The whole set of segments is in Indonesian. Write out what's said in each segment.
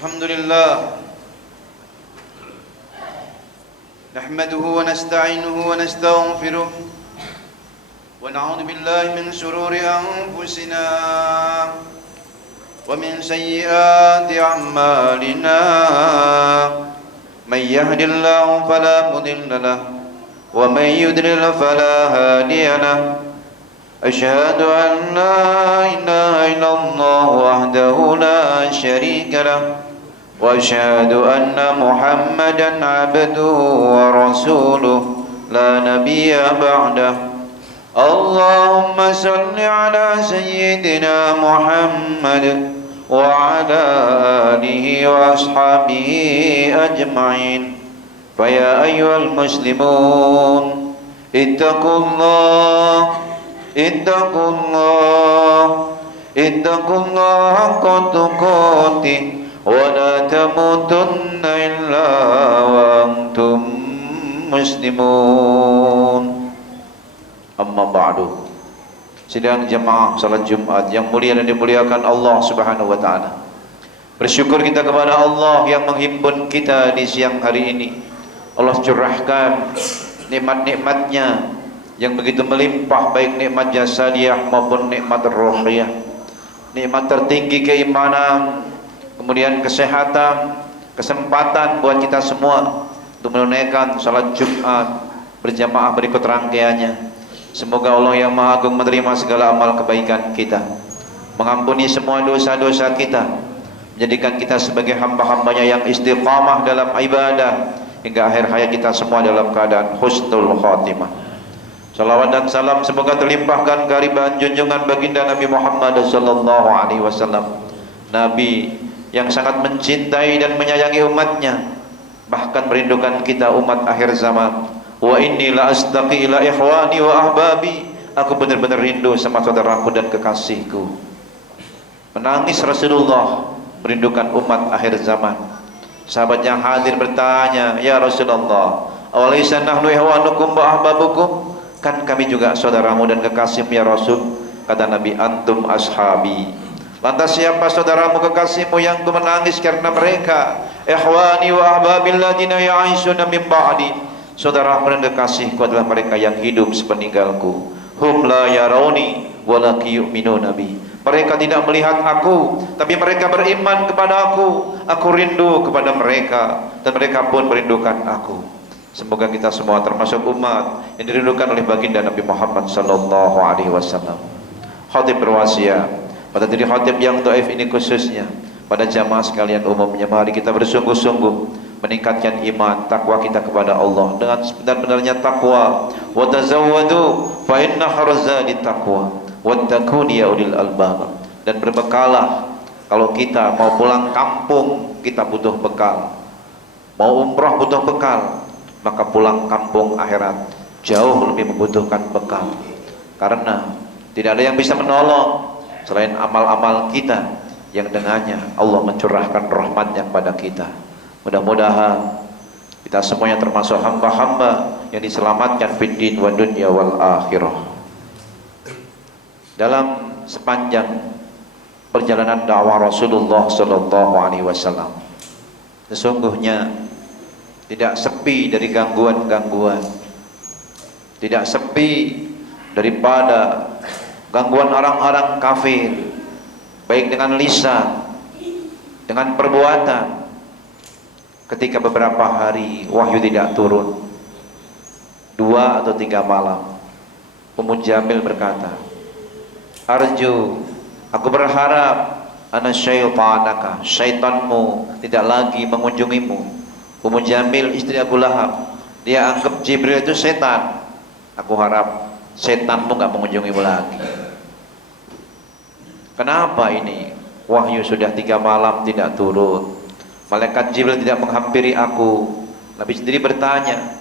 الحمد لله نحمده ونستعينه ونستغفره ونعوذ بالله من شرور أنفسنا ومن سيئات أعمالنا من يهد الله فلا مضل له ومن يضلل فلا هادي له أشهد أن لا إله إلا الله وحده لا شريك له وأشهد أن محمدا عبده ورسوله لا نبي بعده اللهم صل على سيدنا محمد وعلى آله وأصحابه أجمعين فيا أيها المسلمون اتقوا الله اتقوا الله حق تقاته ولا تموتن إلا وأنتم مسلمون. Amma ba'du. Sidang jemaah salat Jumat yang mulia dan dimuliakan Allah Subhanahu wa taala. Bersyukur kita kepada Allah yang menghimpun kita di siang hari ini. Allah curahkan nikmat-nikmatnya yang begitu melimpah, baik nikmat jasadiyah maupun nikmat ruhiyah. Nikmat tertinggi keimanan, kemudian kesehatan, kesempatan buat kita semua untuk menunaikan salat Jumat berjamaah berikut rangkaiannya. Semoga Allah yang Maha Agung menerima segala amal kebaikan kita, mengampuni semua dosa-dosa kita, menjadikan kita sebagai hamba-hambanya yang istiqamah dalam ibadah hingga akhir hayat kita semua dalam keadaan husnul khatimah. Salawat dan salam semoga terlimpahkan kehadiran junjungan baginda Nabi Muhammad sallallahu alaihi wasallam, Nabi yang sangat mencintai dan menyayangi umatnya, bahkan merindukan kita umat akhir zaman. Wa inni la astaqi ila ikhwani wa ahbabi, aku benar-benar rindu sama saudaraku dan kekasihku. Menangis Rasulullah merindukan umat akhir zaman. Sahabat yang hadir bertanya, ya Rasulullah, awalaysa nahnu ikhwanukum wa ahbabukum? Kan kami juga saudaramu dan kekasihmu ya Rasul. Kata Nabi, antum ashabi. Lantas siapa saudaramu kekasihmu yang ku menangis karena mereka? Ikhwani wa ahbabil ladina ya'ishuna min ba'di. Saudara dan kekasihku adalah mereka yang hidup sepeninggalku. Hum la yarawni walaki yu'minu nabi. Mereka tidak melihat aku, tapi mereka beriman kepada aku. Aku rindu kepada mereka dan mereka pun merindukan aku. Semoga kita semua termasuk umat yang dirindukan oleh baginda Nabi Muhammad sallallahu alaihi wasallam. Khatib berwasiat pada diri khatib yang dhaif ini khususnya, pada jamaah sekalian umumnya, mari kita bersungguh-sungguh meningkatkan iman, takwa kita kepada Allah dengan sebenar-benarnya takwa. Wa tazawwadu fa inna kharazati taqwa wattaqun ya ulil albab. Dan berbekalah, kalau kita mau pulang kampung kita butuh bekal, mau umrah butuh bekal, maka pulang kampung akhirat jauh lebih membutuhkan bekal, karena tidak ada yang bisa menolong selain amal-amal kita yang dengannya Allah mencurahkan rahmatnya kepada kita. Mudah-mudahan kita semuanya termasuk hamba-hamba yang diselamatkan fid din wa dunya wal akhirah. Dalam sepanjang perjalanan dakwah Rasulullah sallallahu alaihi wasallam, sesungguhnya tidak sepi dari gangguan-gangguan, tidak sepi daripada gangguan orang-orang kafir, baik dengan lisan, dengan perbuatan. Ketika beberapa hari wahyu tidak turun, 2 atau 3 malam, Ummu Jamil berkata, arju, aku berharap ana syaitanaka, syaitanmu tidak lagi mengunjungimu. Ummu Jamil istri Abu Lahab, dia anggap Jibril itu setan. Aku harap setanmu gak mengunjungimu lagi. Kenapa ini? Wahyu sudah 3 malam tidak turun, malaikat Jibril tidak menghampiri aku. Nabi sendiri bertanya,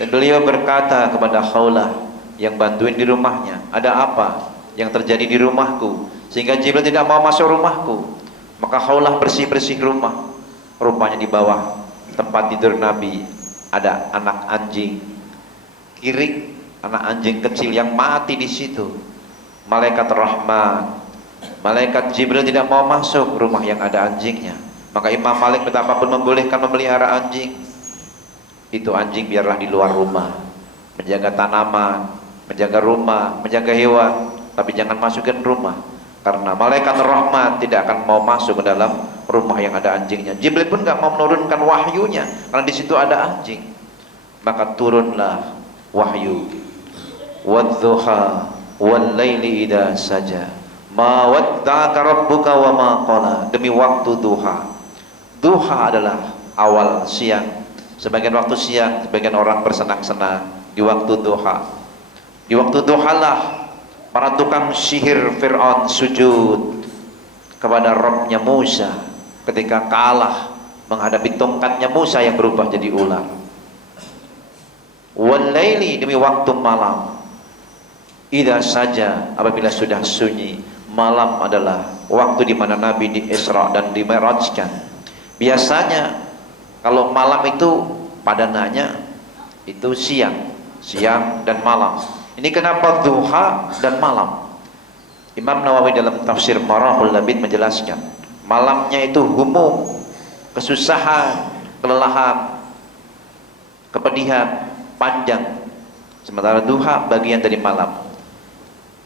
dan beliau berkata kepada Khawlah yang bantuin di rumahnya, ada apa yang terjadi di rumahku sehingga Jibril tidak mau masuk rumahku? Maka Khawlah bersih-bersih rumah. Rupanya di bawah tempat tidur Nabi ada anak anjing kirik, anak anjing kecil yang mati di situ. Malaikat Rahman, malaikat Jibril tidak mau masuk rumah yang ada anjingnya. Maka Imam Malik betapapun membolehkan memelihara anjing, itu anjing biarlah di luar rumah, menjaga tanaman, menjaga rumah, menjaga hewan, tapi jangan masukin rumah, karena malaikat rahmat tidak akan mau masuk ke dalam rumah yang ada anjingnya. Jibril pun gak mau menurunkan wahyunya karena di situ ada anjing. Maka turunlah wahyu, wadzuha wal laili idza saja ma wadda'aka rabbuka wa ma qala. Demi waktu duha. Duha adalah awal siang. Sebagian waktu siang, sebagian orang bersenang-senang di waktu duha. Di waktu duha lah para tukang sihir Fir'aun sujud kepada Rabbnya Musa ketika kalah menghadapi tongkatnya Musa yang berubah jadi ular. Wal laili, demi waktu malam. Idza saja, apabila sudah sunyi. Malam adalah waktu di mana Nabi di Isra dan di Mi'rajkan. Biasanya kalau malam itu padanannya itu siang dan malam. Ini kenapa duha dan malam? Imam Nawawi dalam tafsir Marahul Labid menjelaskan, malamnya itu humum, kesusahan, kelelahan, kepedihan, panjang. Sementara duha bagian dari malam,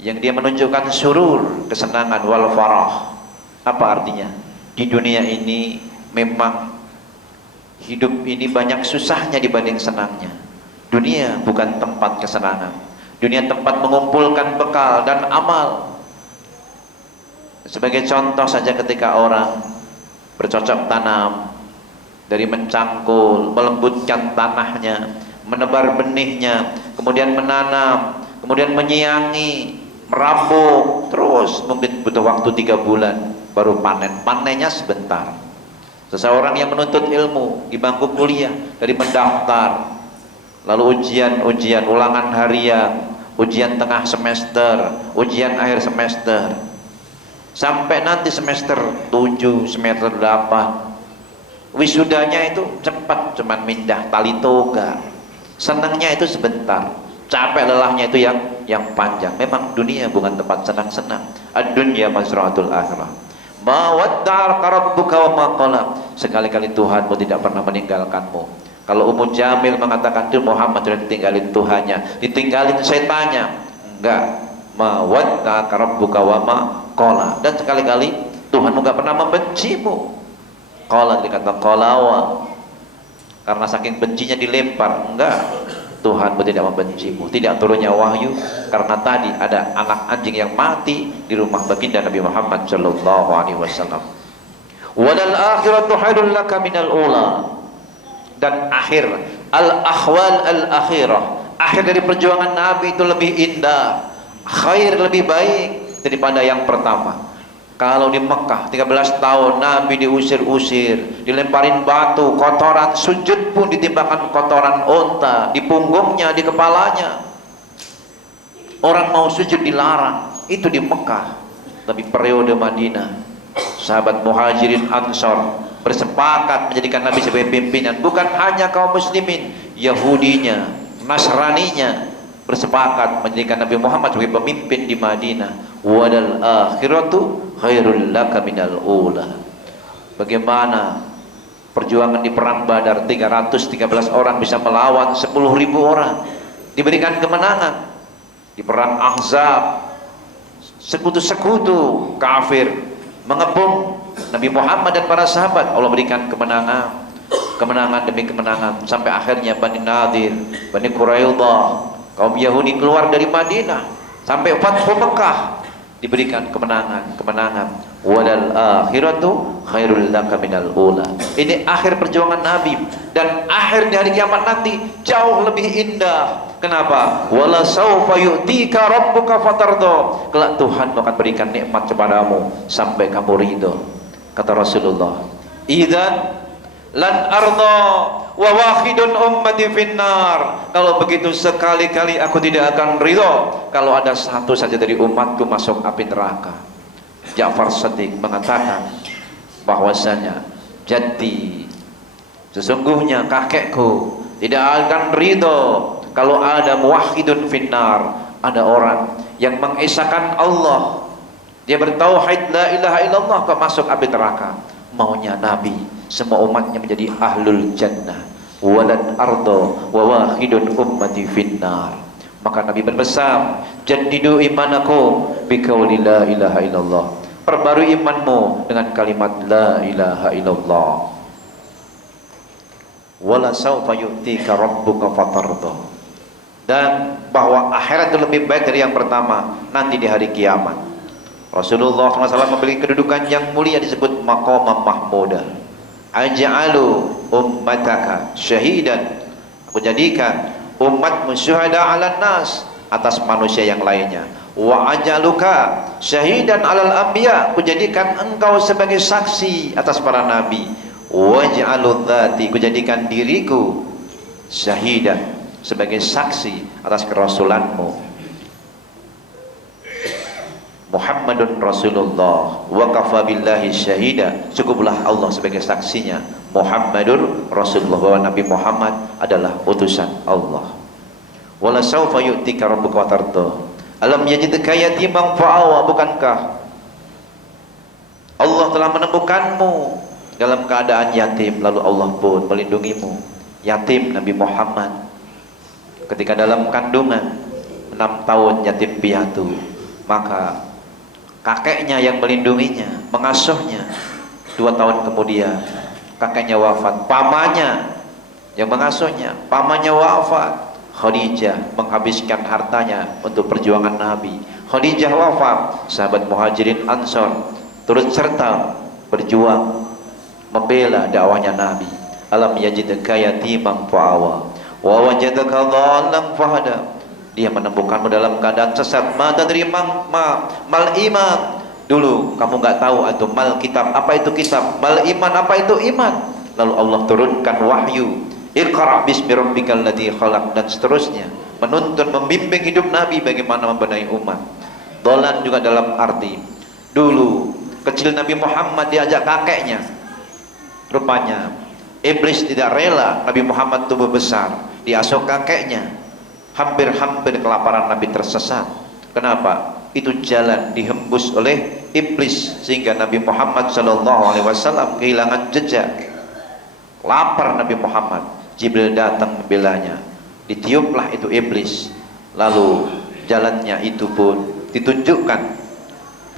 yang dia menunjukkan surur, kesenangan, wal farah. Apa artinya? Di dunia ini memang hidup ini banyak susahnya dibanding senangnya. Dunia bukan tempat kesenangan. Dunia tempat mengumpulkan bekal dan amal. Sebagai contoh saja, ketika orang bercocok tanam, dari mencangkul, melembutkan tanahnya, menebar benihnya, kemudian menanam, kemudian menyiangi, merambung, terus mungkin butuh waktu 3 bulan baru panen. Panennya sebentar. Seseorang yang menuntut ilmu di bangku kuliah, dari mendaftar, lalu ujian, ulangan harian, ujian tengah semester, ujian akhir semester, sampai nanti semester 7, semester 8, wisudanya itu cepat, cuman mindah tali toga. Senangnya itu sebentar, capek lelahnya itu yang panjang. Memang dunia bukan tempat senang-senang. Ad-dunya mazra'atul akhirah. Ma wadda'aka rabbuka wa ma qala. Sekali-kali Tuhanmu tidak pernah meninggalkanmu. Kalau Ummu Jamil mengatakan itu Muhammad sudah ditinggalin Tuhannya, ditinggalin setannya, enggak. Ma wadda'aka rabbuka wa ma qala. Dan sekali-kali Tuhanmu enggak pernah membencimu. Qala dikata qalawa, karena saking bencinya dilempar. Enggak, Tuhanmu tidak membencimu. Tidak turunnya wahyu karena tadi ada anak anjing yang mati di rumah baginda Nabi Muhammad sallallahu alaihi wasallam. Walal akhiratu khairul laka minal ula. Dan akhir, al ahwal al akhirah, akhir dari perjuangan Nabi itu lebih indah, khair, lebih baik daripada yang pertama. Kalau di Mekah 13 tahun Nabi diusir-usir, dilemparin batu, kotoran, sujud pun ditimbangkan kotoran unta di punggungnya, di kepalanya. Orang mau sujud dilarang. Itu di Mekah. Tapi periode Madinah, sahabat Muhajirin Ansor bersepakat menjadikan Nabi sebagai pimpinan. Bukan hanya kaum muslimin, Yahudinya, Nasraninya bersepakat menjadikan Nabi Muhammad sebagai pemimpin di Madinah. Wadal akhiratu khairul laka minal ula. Bagaimana perjuangan di perang Badar, 313 orang bisa melawan 10.000 orang, diberikan kemenangan. Di perang Ahzab, sekutu-sekutu kafir mengepung Nabi Muhammad dan para sahabat, Allah berikan kemenangan, kemenangan demi kemenangan, sampai akhirnya Bani Nadir, Bani Quraidah, kaum Yahudi keluar dari Madinah, sampai Fathu Mekah diberikan kemenangan. Walal akhiratu khairul laka minal ula. Ini akhir perjuangan Nabi, dan akhir di hari kiamat nanti jauh lebih indah. Kenapa? Wala saufa yu'tika rabbuka fatardo. Kelak Tuhan akan berikan nikmat kepadamu sampai kamu ridho. Kata Rasulullah, idzan lan arda wa wahidun ummati finnar. Kalau begitu sekali-kali aku tidak akan ridho kalau ada satu saja dari umatku masuk api neraka. Ja'far Shadiq mengatakan bahwasanya jaddi, sesungguhnya kakekku tidak akan ridho kalau ada muwahhidun finnar, ada orang yang mengesahkan Allah, dia bertauhid la ilaha illallah kok masuk api neraka. maunya Nabi semua umatnya menjadi ahlul jannah, walan ardo wa wahidun ummati finnar. Maka Nabi berpesan, jaddidu imanakum biqauli la ilaha illallah, perbarui imanmu dengan kalimat la ilaha illallah. Wala sawfa yu'tika rabbuka fatarda, dan bahwa akhirat itu lebih baik dari yang pertama nanti di hari kiamat. Rasulullah SAW memiliki kedudukan yang mulia disebut maqamam mahmudah. Aj'alu ummataka syahidan, aku jadikan umatmu syuhada 'alan nas, atas manusia yang lainnya. Wa aj'aluka syahidan 'alal anbiya, aku jadikan engkau sebagai saksi atas para nabi. Waj'alu dzati, aku jadikan diriku syahidan, sebagai saksi atas kerasulanmu. Muhammadun Rasulullah wa kafa billahi syahida, cukuplah Allah sebagai saksinya. Muhammadur Rasulullah, bahwa Nabi Muhammad adalah utusan Allah. Wala sawfa yu'tika rabbuka watarda, alam yajidka yatiman fa'awa, bukankah Allah telah menemukanmu dalam keadaan yatim, lalu Allah pun melindungimu. Yatim Nabi Muhammad ketika dalam kandungan 6 tahun yatim piatu, maka kakeknya yang melindunginya, mengasuhnya. 2 tahun kemudian kakeknya wafat, pamannya yang mengasuhnya, pamannya wafat. Khadijah menghabiskan hartanya untuk perjuangan Nabi. Khadijah wafat, sahabat Muhajirin Ansor turut serta berjuang membela dakwahnya Nabi. Alam yajidka yatiman fa'awa wa wajadaka dhallan fahada, dia menemukanmu dalam keadaan sesat. Ma tadri mal iman, dulu kamu nggak tahu atau mal kitab, apa itu kitab, mal iman, apa itu iman. Lalu Allah turunkan wahyu, Iqra bismi rabbikal ladzi khalaq, dan seterusnya, menuntun membimbing hidup Nabi bagaimana membenahi umat. Dolan juga dalam arti dulu kecil Nabi Muhammad diajak kakeknya, rupanya iblis tidak rela Nabi Muhammad tumbuh besar, diasuh kakeknya. Hampir-hampir kelaparan Nabi tersesat. Kenapa? Itu jalan dihembus oleh iblis sehingga Nabi Muhammad SAW kehilangan jejak. Lapar Nabi Muhammad, Jibril datang membelanya, ditiuplah itu iblis, lalu jalannya itu pun ditunjukkan.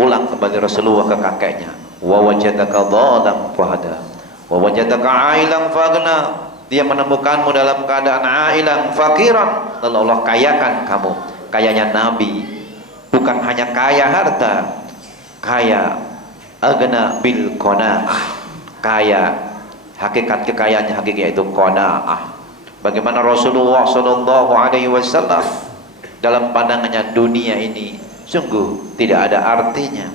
Pulang kembali Rasulullah ke kakeknya. Wa wajadaka dhalan fahada wa wajadaka 'ailan faghna, dia menemukanmu dalam keadaan ailan fakiran, lalu Allah kayakan kamu. Kayanya Nabi bukan hanya kaya harta, kaya agna bil qanaah, kaya hakikat kekayaannya, hakikat itu qanaah. Bagaimana Rasulullah SAW dalam pandangannya dunia ini sungguh tidak ada artinya.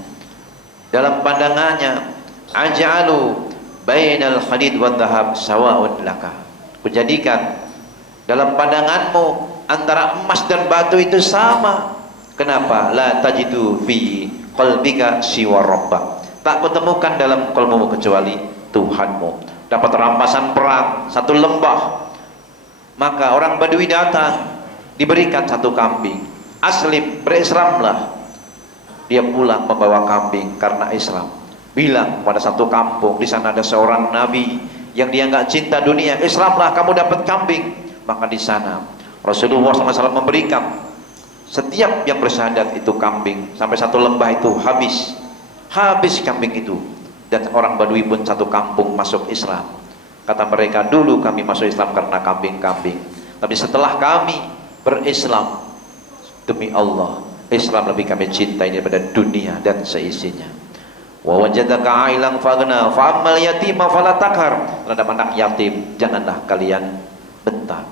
Dalam pandangannya, aj'alu bainal hadid wad dhahab sawa'un laka, kujadikan dalam pandanganmu antara emas dan batu itu sama. Kenapa? La tajidu fi qalbika siwa rabbak, tak kutemukan dalam qalbumu kecuali Tuhanmu. Dapat rampasan perang 1 lembah, maka orang Badui datang, diberikan 1 kambing. Aslim, berislamlah. Dia pulang membawa kambing karena Islam. Bilang pada 1 kampung, di sana ada seorang nabi yang dia nggak cinta dunia, Islamlah kamu dapat kambing. Maka di sana Rasulullah SAW memberikan setiap yang bersyahadat itu kambing, sampai 1 lembah itu habis kambing itu. Dan orang Badui pun 1 kampung masuk Islam. Kata mereka, dulu kami masuk Islam karena kambing-kambing, tapi setelah kami berislam, demi Allah, Islam lebih kami cintai daripada dunia dan seisinya. Wa wajadaka 'ailan faghna fa ammal yatima fala takhar, terhadap anak yatim janganlah kalian bentak,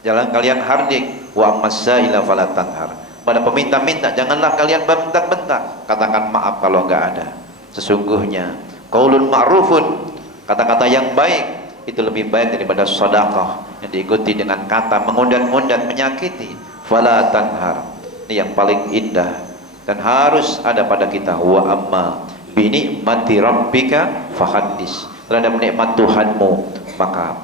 jangan kalian hardik. Wa ammas sa'ila fala tanhar, pada peminta-minta janganlah kalian bentak-bentak, katakan maaf kalau enggak ada. Sesungguhnya qaulun ma'rufun, kata-kata yang baik itu lebih baik daripada sedekah yang diikuti dengan kata mengundat-undat, menyakiti. Fala tanhar, ini yang paling indah dan harus ada pada kita. Wa amma bi ni'mati rabbika fahaddis, terhadap nikmat Tuhanmu maka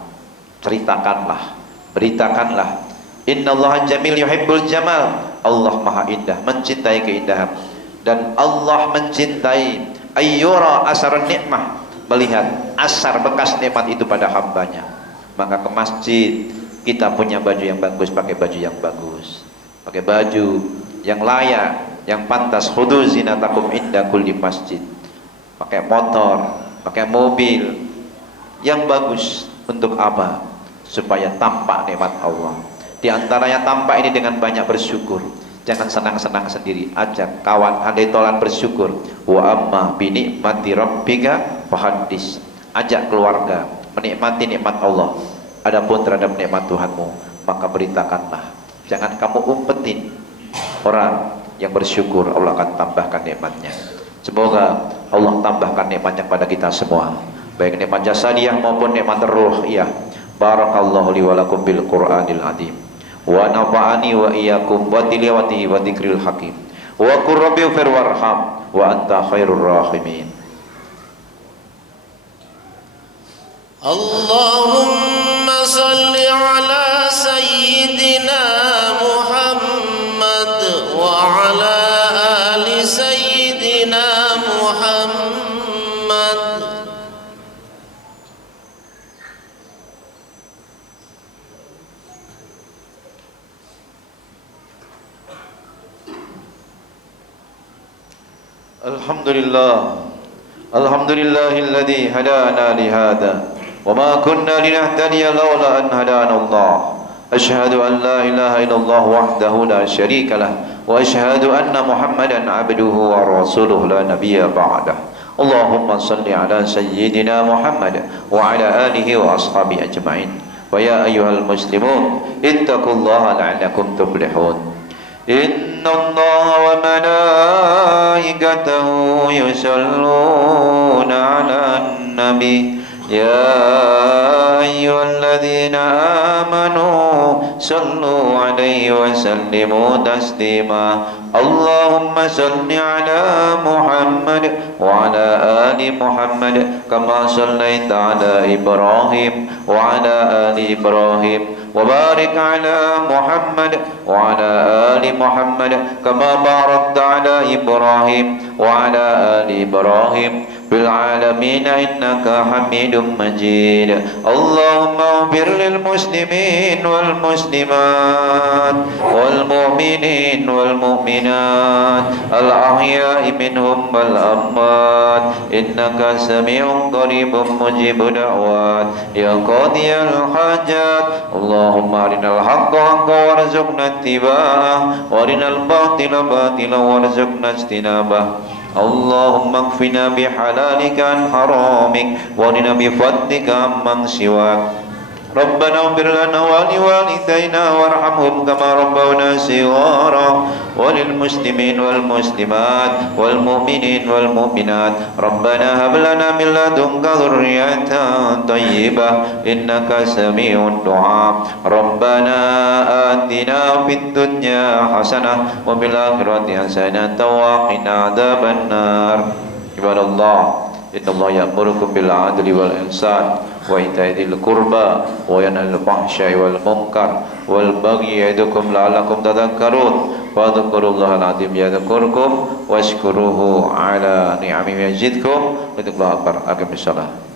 ceritakanlah, beritakanlah. Innallaha jamil yuhibbul jamal, Allah maha indah, mencintai keindahan. Dan Allah mencintai ayyura asarun nikmah, melihat asar bekas nikmat itu pada hambanya. Maka ke masjid, kita punya baju yang bagus, pakai baju yang bagus, pakai baju yang layak, yang pantas. Khudu zinatakum inda kulli masjid. Pakai motor, pakai mobil yang bagus. Untuk apa? Supaya tampak nikmat Allah. Di antaranya tampak ini dengan banyak bersyukur. Jangan senang-senang sendiri, ajak kawan andai tolan bersyukur. Wa amma bi nikmati rabbika fahaddis. Ajak keluarga menikmati nikmat Allah. Adapun terhadap nikmat Tuhanmu, maka beritakanlah. Jangan kamu umpetin. Orang yang bersyukur, Allah akan tambahkan nikmatnya. Semoga Allah tambahkan nikmatnya pada kita semua, baik nikmat jasadiyah maupun nikmat ruhiyah. Barakallahu li wa lakum bil Qur'anil azim. Wa nafa'ani wa iyyakum wa tilawatihi wa dzikril hakim. Wa qur rabbi fir warham wa anta khairur rahimin. Allahumma salli ala sayyidina Muhammad wa ala ali sayyidina Muhammad. Alhamdulillahilladzi hadana li hada wa ma kunna linahtadiya laula an hadana Allah. Asyhadu an la ilaha illallah wahdahu la syarika lah wa asyhadu anna Muhammadan abduhu wa rasuluhu la nabiyya ba'dah. Allahumma salli ala sayyidina Muhammad wa ala alihi wa ashabihi ajma'in. Wa ya ayyuhal muslimun ittaqullaha la'allakum tuflihun. Inna Allah wa malaikatahu yusalluna 'alan nabi ya ayyuhalladzina amanu sallu 'alaihi wa sallimu taslima. Allahumma salli 'ala Muhammad wa 'ala ali Muhammad kama sallaita 'ala Ibrahim wa 'ala ali Ibrahim. وبارك على محمد وعلى آل محمد كما باركت على إبراهيم وعلى آل إبراهيم في العالمين إنك حميد مجيد. اللهم اغفر للمسلمين والمسلمات والمؤمنين والمؤمنات الأحياء منهم والأموات إنك سميع قريب مجيب دعوات يا قاضي الحاجات. اللهم أرنا الحق حقا وارزقنا اتباعه وأرنا الباطل باطلا وارزقنا اجتنابه. اللهم اكفنا بحلالك عن حرامك وارنا بفضلك عمن سواك. ربنا اغفر لنا ولوالدينا وارحمهم كما ربونا صغارا وللمسلمين والمسلمات والمؤمنين والمؤمنات. ربنا هب لنا من لدنك ذرية طيبة إنك سميع الدعاء. ربنا آتنا في الدنيا حسنة وفي الآخرة حسنة وقنا عذاب النار. عباد الله إن الله يأمركم بالعدل والإحسان وإيتاء ذي القربى وينهى عن الفحشاء والمنكر والبغي يعظكم لعلكم تذكرون. فاذكروا الله العظيم يذكركم واشكروه على نعمه يزدكم. الله أكبر. أقم الصلاة.